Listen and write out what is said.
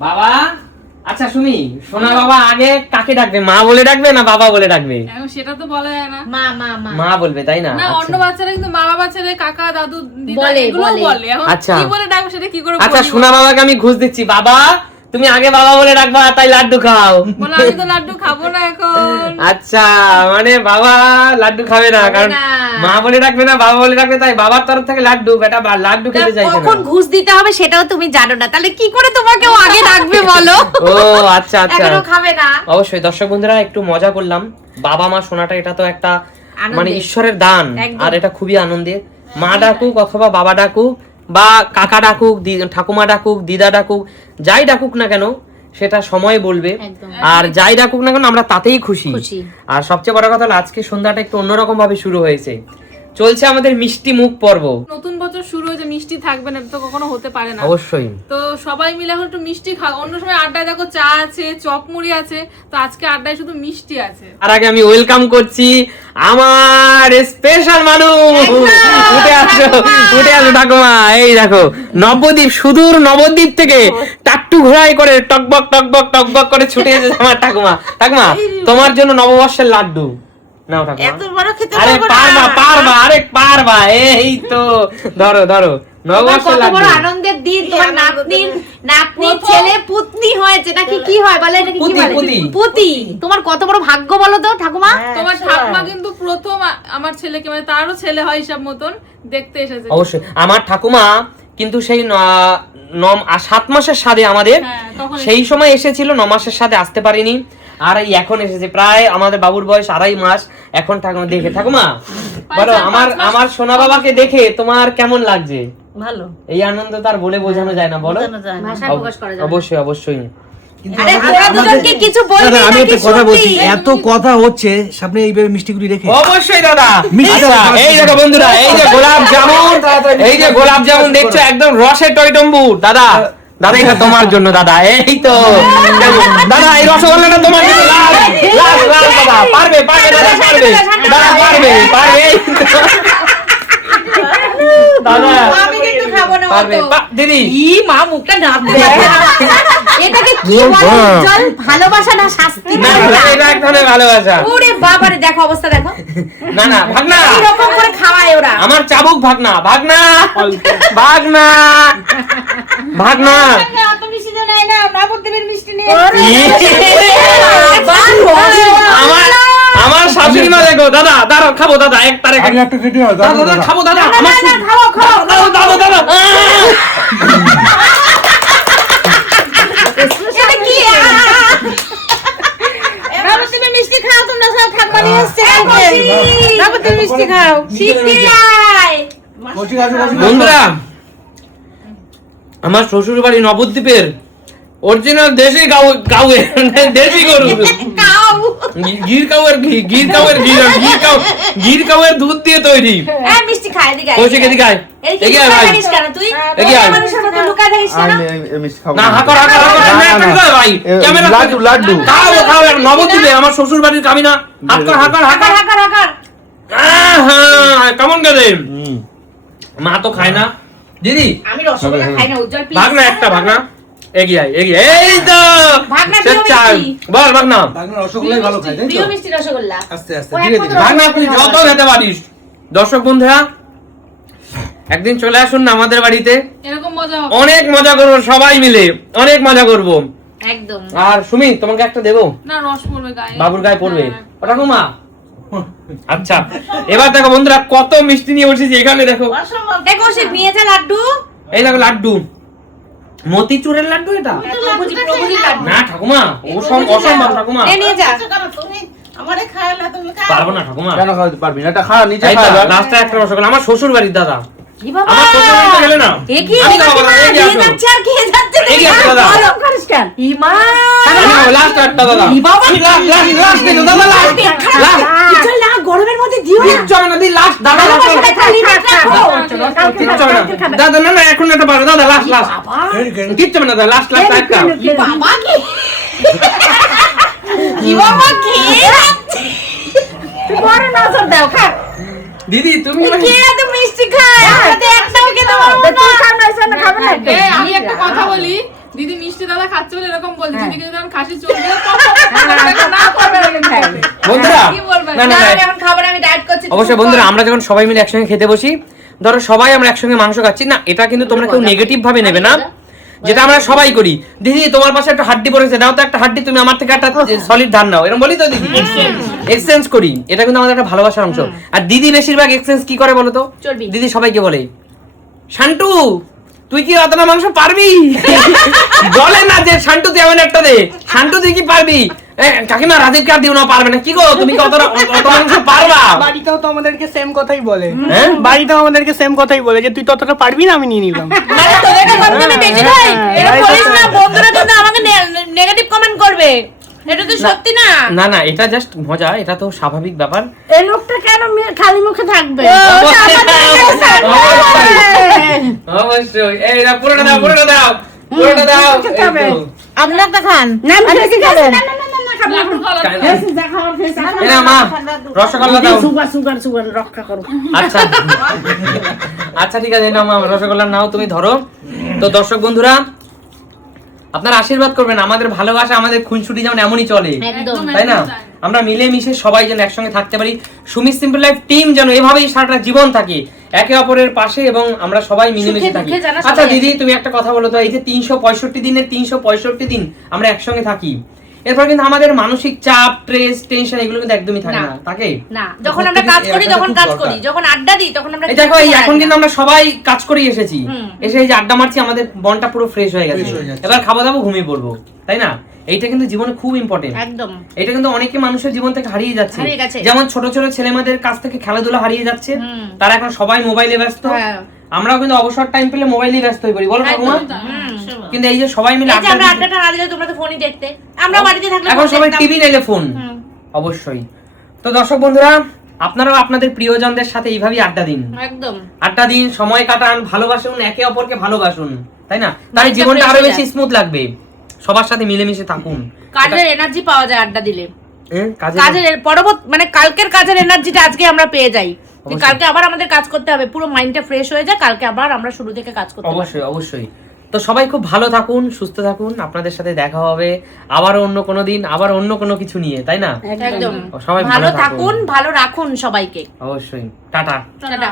বাবা আচ্ছা সুমি, সোনা বাবা আগে কাকে ডাকবে, মা বলে ডাকবে না বাবা বলে ডাকবে? এখন সেটা তো বলা যায় না। মা মা মা মা বলবে তাই না? না, অন্য বাচ্চারা কিন্তু মা বাবা ছেলে কাকা দাদু দিদা বলে, এগুলো বলে। বলে। এখন আচ্ছা। কি বলে ডাকবে সেটা কি করে আচ্ছা বলবো? সোনা বাবাকে আমি ঘুষ দিচ্ছি, বাবা তুমি আগে বাবা বলে ডাকবা, তাই লাড্ডু খাও। বলে আমি তো লাড্ডু খাবো না এখন। আচ্ছা মানে বাবা লাড্ডু খাবে না, কারণ না। মা বলে ডাকবে না বাবা বলে ডাকবে, তাই বাবার তরফ থেকে লাড্ডু, বেটা লাড্ডু খেতে চাইছে কখন না। ঘুষ দিতে হবে সেটাও তুমি জানো না, তাহলে কি করে তোমাকে ও আগে ডাকবে বলো? ও আচ্ছা আচ্ছা, এখনো খাবে না। অবশ্যই দর্শক বন্ধুরা একটু মজা করলাম। বাবা মা শোনাটা এটা তো একটা আনন্দের। মানে ঈশ্বরের দান, একদম। আর এটা খুবই আনন্দের। মা ডাকুক অথবা বাবা ডাকুক বা কাকা ডাকুক, ঠাকুমা ডাকুক, দিদা ডাকুক, যাই ডাকুক না কেন সেটা সময় বলবে। একদম। আর যাই ডাকুক না কেন আমরা তাতেই খুশি। খুশি। আর সবচেয়ে বড় কথা হলো আজকে সন্ধ্যাটা একটু অন্যরকম ভাবে শুরু হয়েছে, চলছে আমাদের মিষ্টি মুখ পর্ব। নতুন বছর শুরু হয়েছে, মিষ্টি থাকবে না তো কখনো হতে পারে না। অবশ্যই তো সবাই মিলে এখন একটু মিষ্টি খাও। অন্য সময় আড্ডায় দেখো চা আছে, চপ মুড়ি আছে, তো আজকে আড্ডায় শুধু মিষ্টি আছে। আর আগে আমি ওয়েলকাম করছি আমার স্পেশাল মানুষ। উঠে আসো উঠে আসো ঠাকুমা, এই দেখো নবদ্বীপ, সুদূর নবদ্বীপ থেকে টাট্টু ঘোড়াই করে টকবক টকবক টকবক করে ছুটে এসেছে আমার ঠাকুমা। ঠাকুমা তোমার জন্য নববর্ষের লাড্ডু নাও ঠাকুমা। এত বড় খেতে আরে পারবো না। পারবা পারবা, আরে পারবা, এই তো ধরো ধরো তোমার নববর্ষের কত বড় লাড্ডু। আনন্দের দিন, তোমার নাতনির ছেলে পুতনি হয়েছে নাকি, কি হয় বলে এটাকে, কি পুতি, বলে? পুতি। পুতি। তোমার কত বড় ভাগ্য বলো তো ঠাকুমা। তোমার ঠাকুমা কিন্তু প্রথম আমার ছেলেকে, মানে তারও ছেলে হয় হিসাব মতন, দেখতে এসেছে। অবশ্যই আমার ঠাকুমা কিন্তু সেই 7 মাসের সাথে আমাদের হ্যাঁ, তখন সেই সময় এসেছিল, 9 মাসের সাথে আসতে পারিনি, আর এই এখন এসেছে। প্রায় আমাদের বাবুর বয়স 2.5 মাস এখন। ঠাকুমা দেখে, ঠাকুমা বলো আমার সোনা বাবাকে দেখে তোমার কেমন লাগছে? ভালো। এই আনন্দ তার বলে বোঝানো যায় না, বলো। ভাষায় প্রকাশ করা যায় না। অবশ্যই অবশ্যই। আরে তোরা দুজনকে কিছু বলবি দাদা, আমি নাকি একটা কথা বলছি, সত্যি? এত কথা হচ্ছে সামনে এইভাবে মিষ্টিগুলি রেখে অবশ্যই দাদা। মিষ্টি আচ্ছা, দাও, এই দেখো বন্ধুরা, এই যে গোলাপ জামুন, এই যে গোলাপ জামুন দেখছো একদম রসে টইটম্বুর। দাদা দাদা এটা তোমার জন্য দাদা, এই তো দাদা এই রসগোল্লাটা তোমার জন্য। লাল লাল লাল দাদা, পারবে পারবে দাদা, পারবে দাদা, পারবে পারবে, এই তো। দাদা আমি কিন্তু খাবো না পারবে অত। দিদি। ই মা মুখটা নাচবে। এটাকে কি বলে? উজ্জ্বল ভালোবাসা না শাস্তি? না না, এটা এক ধরনের ভালোবাসা। ওরে বাবারে, দেখো অবস্থা দেখো। না না ভাগনা, এরকম করে খাওয়ায় ওরা। আমার চাবুক ভাগনা, ভাগনা ভাগনা ভাগনা। আমার আমার শাশুড়ি মা দেখো, দাদা দাঁড়াও খাবো দাদা, এক তারে আমি একটু কেটে দাও, দাদা দাদা, দাদা দাদা। খাবো দাদা, আমার খাও খাও। দাদা দাদা দাদা। এটা কি? নবদ্বীপের মিষ্টি খাও তোমরা সব, ঠাকুমা নিয়ে এসছে কালকে। নবদ্বীপের মিষ্টি খাও। শিগগিরই আয়। বসি, আসো, বসি। বন্ধুরা আমার শ্বশুর বাড়ি নবদ্বীপের অরিজিনাল দেশি কাউয়ের দেশি গরু, খাও। গির কাউয়ের ঘি, গির কাউয়ের ঘি, গির কাউয়ের দুধ দিয়ে তৈরি। এই মিষ্টি খা, এদিকে আয়। কৌশিক এদিকে আয়, এদিকে এদিকে আয় লুকায় ভাই। থাকিস কেন তুই? এদিকে আয়। মানুষের মতো লুকায় থাকিস কেন? না হাকর হাকর হাকর, না না ভাই ক্যামেরা লাড্ডু, লাড্ডু। খাও খাও, নবদ্বীপে আমার শ্বশুর বাড়ির খাবি না? হাকর হাকর হাকর, হাকার হাকার হাকার। কেমন গেলে? মা তো খায় না দিদি। আমি রসগোল্লা খাই না, উজ্জ্বল প্লিজ। ভাগনা একটা ভাগনা, এগিয়ে আয় এগিয়ে, এই তো ভাগনা সে প্রিয় চাল। মিষ্টি। বল ভাগনা। বাংলা রসগোল্লাই ভালো খাই, তাই তো? প্রিয় মিষ্টি রসগোল্লা। আস্তে আস্তে, ও ধীরে একমাত্র ধীরে। ভাগনা তুই যত খেতে পারিস। দর্শক বন্ধুরা একদিন চলে আসুন না আমাদের বাড়িতে, এরকম মজা হবে। অনেক মজা করবো সবাই মিলে, অনেক মজা করবো। একদম। আর সুমি তোমাকে একটা দেবো, না, রস পড়বে গায়ে। বাবুর গায়ে পড়বে হ্যাঁ। ওটা কুমা। আচ্ছা এবার দেখো বন্ধুরা কত মিষ্টি নিয়ে বসেছি এখানে, দেখো দেখো সে নিয়েছে লাড্ডু। এই দেখো লাড্ডু, মতিচুরের লাড্ডু এটা প্রভুজির লাড্ডু। না ঠাকুমা, অসম্ভব ঠাকুমা, নিয়ে যা। পারবো না ঠাকুমা। কেন খাওয়াতে পারবি না? এটা খা, নিচে এই খা তো, এবার। লাস্টে একটা রসগোল্লা, আমার শ্বশুর বাড়ির দাদা, কি বাবা? আমার শ্বশুর বাড়িতে গেলে না এ কি? আমি খাবো না, কাকিমা, এগিয়ে দিয়ে আসো। যাচ্ছে আর খেয়ে যাচ্ছে তুমি। এগিয়ে আসো দাদা। গরম করিস কেন? ইমা। আমি খাবো, লাস্ট একটা দাদা, ই বাবা। আমি লাস্ট দেখো দাদা, লাস্ট লাস্ট চল না, গরমের মধ্যে দিও না। কিচ্ছু হবে না, দি লাস্ট দাদা, লাস্ট ভালোবাসাটা খালি পেট রাখো। কিচ্ছু হবে না দাদা, না না এখন একটা পারো দাদা, লাস্ট লাস্ট কিচ্ছু হবে না দাদা, লাস্ট লাস্ট একটা। কি বাবা কি? কি বাবা খেয়ে যাচ্ছে? বড় নজর দাও, খা। দিদি তুমি কে এত মিষ্টি খায়? আমরা তো একটাও খেতে পারবো না। আমি একটা কথা বলি, দিদি মিষ্টি দাদা খাচ্ছে বলে এরকম বলছে, দিদিকে যদি আমি খাসি চোখ দিয়ে না করবে না কিন্তু খাই। বন্ধুরা কি বলবেন? না না না, না, আমি এখন খাবো না, আমি ডায়েট করছি। অবশ্যই বন্ধুরা আমরা যখন সবাই মিলে একসঙ্গে খেতে বসি, ধরো সবাই আমরা একসঙ্গে মাংস খাচ্ছি না, এটা কিন্তু তোমরা কেউ নেগেটিভ ভাবে নেবে না, যেটা আমরা সবাই করি। দিদি তোমার পাশে একটা হাড্ডি পড়েছে, নাও তো একটা হাড্ডি, তুমি আমার থেকে একটা সলিড ধান নাও, এরকম বলি তো দিদি, এক্সচেঞ্জ করি, এটা কিন্তু আমাদের একটা ভালোবাসার অংশ। আর দিদি বেশিরভাগ এক্সচেঞ্জ কি করে বলো তো? চর্বি। দিদি সবাইকে বলে, শান্টু তুই কি অতটা মাংস পারবি? বলে না যে শান্টু তুই এমন একটা দে, শান্টু তুই কি পারবি? কাকিমা রাজীব কার দিও না, পারবে না, কি গো তুমি কি অত মাংস পারবা? বাড়িতেও তো আমাদেরকে সেম কথাই বলে, হ্যাঁ? বাড়িতেও আমাদেরকে সেম কথাই বলে যে তুই ততটা পারবি না, আমি নিয়ে নিলাম। মানে তোদেরকে কত আমি বেশি খাই? এটা বলিস না, বন্ধুরা কিন্তু আমাকে নেগেটিভ কমেন্ট করবে। এটা তো সত্যি না। না না, এটা জাস্ট মজা, এটা তো স্বাভাবিক ব্যাপার। এই লোকটা কেন খালি মুখে থাকবে? অবশ্যই এই না, পুরোটা দাও, পুরোটা দাও, পুরোটা দাও। আপনি একটা খান। আপনি কি খাবেন? লাড্ডু খাওয়া লাগবে। এই না মা, রসগোল্লা দাও। সুগার রক্ষা করো। আচ্ছা আচ্ছা ঠিক আছে, নাও মা রসগোল্লা নাও, তুমি ধরো। তো দর্শক বন্ধুরা, আপনারা আশীর্বাদ করবেন, আমাদের ভালোবাসা, আমাদের খুনসুটি যেমন এমনই চলে, একদম। তাই না? আমরা মিলেমিশে সবাই যেন একসঙ্গে থাকতে পারি, সুমি সিম্পল লাইফ টিম যেন এভাবেই সারাটা জীবন থাকে একে অপরের পাশে, এবং আমরা সবাই মিলেমিশে সুখে থাকি। দুঃখে যেন আচ্ছা সবাই দিদি তুমি একটা কথা বলো তো, এই যে 365 দিনের 365 দিন আমরা একসঙ্গে থাকি, এরপর কিন্তু আমাদের মানসিক চাপ, স্ট্রেস, টেনশন এগুলো কিন্তু একদমই থাকে না, থাকে না, যখন আমরা কাজ করি তখন কাজ করি, যখন আড্ডা দিই তখন আমরা এই দেখো, এই এখন কিন্তু আমরা সবাই কাজ করে এসেছি, এসে এই যে আড্ডা মারছি, আমাদের মনটা পুরো ফ্রেশ হয়ে গেছে, এবার খাবো দাবো, ঘুমিয়ে পড়বো, তাই না? এইটা কিন্তু জীবনে খুব ইম্পর্টেন্ট। একদম। এটা কিন্তু অনেকে মানুষের জীবন থেকে হারিয়ে যাচ্ছে, হারিয়ে গেছে। যেমন ছোট ছোট ছেলেমেয়েদের কাছ থেকে খেলাধুলা হারিয়ে যাচ্ছে, তারা এখন সবাই মোবাইলে ব্যস্ত। হ্যাঁ। আমরাও কিন্তু অবসর টাইম পেলে মোবাইলে ব্যস্ত হয়ে পড়ি, বলো ঠাকুমা? কিন্তু এই যে সবাই মিলে এই যে আমরা আড্ডা আড্ডাটা না দিলে তোমরা তো ফোনই দেখতে, আমরা বাড়িতে থাকলে এখন ফোন সবাই দেখতাম। টিভি নাইলে ফোন, অবশ্যই। তো দর্শক বন্ধুরা, আপনারাও আপনাদের প্রিয়জনদের সাথে এইভাবেই আড্ডা দিন, একদম। আড্ডা দিন, সময় কাটান, ভালোবাসুন, একে অপরকে ভালোবাসুন, তাই না? তাহলে মাইন্ডটা জীবনটা fresh আরো হয়ে বেশি স্মুথ লাগবে, সবার সাথে মিলেমিশে থাকুন। কাজের এনার্জি পাওয়া যায় আড্ডা দিলে, কাজে কাজের পরবর্তী মানে কালকের কাজের এনার্জিটা আজকে আমরা পেয়ে যাই, যে অবশ্যই। কালকে আবার আমাদের কাজ করতে হবে, পুরো মাইন্ডটা ফ্রেশ হয়ে যায়, কালকে আবার আমরা শুরু থেকে কাজ করতে পারবো। অবশ্যই অবশ্যই। তো সবাই খুব ভালো থাকুন, সুস্থ থাকুন, আপনাদের সাথে দেখা হবে আবার অন্য কোনো দিন, আবার অন্য কোনো কিছু নিয়ে, তাই না? একদম। সবাই ভালো থাকুন, ভালো রাখুন সবাইকে। অবশ্যই। টাটা। টাটা।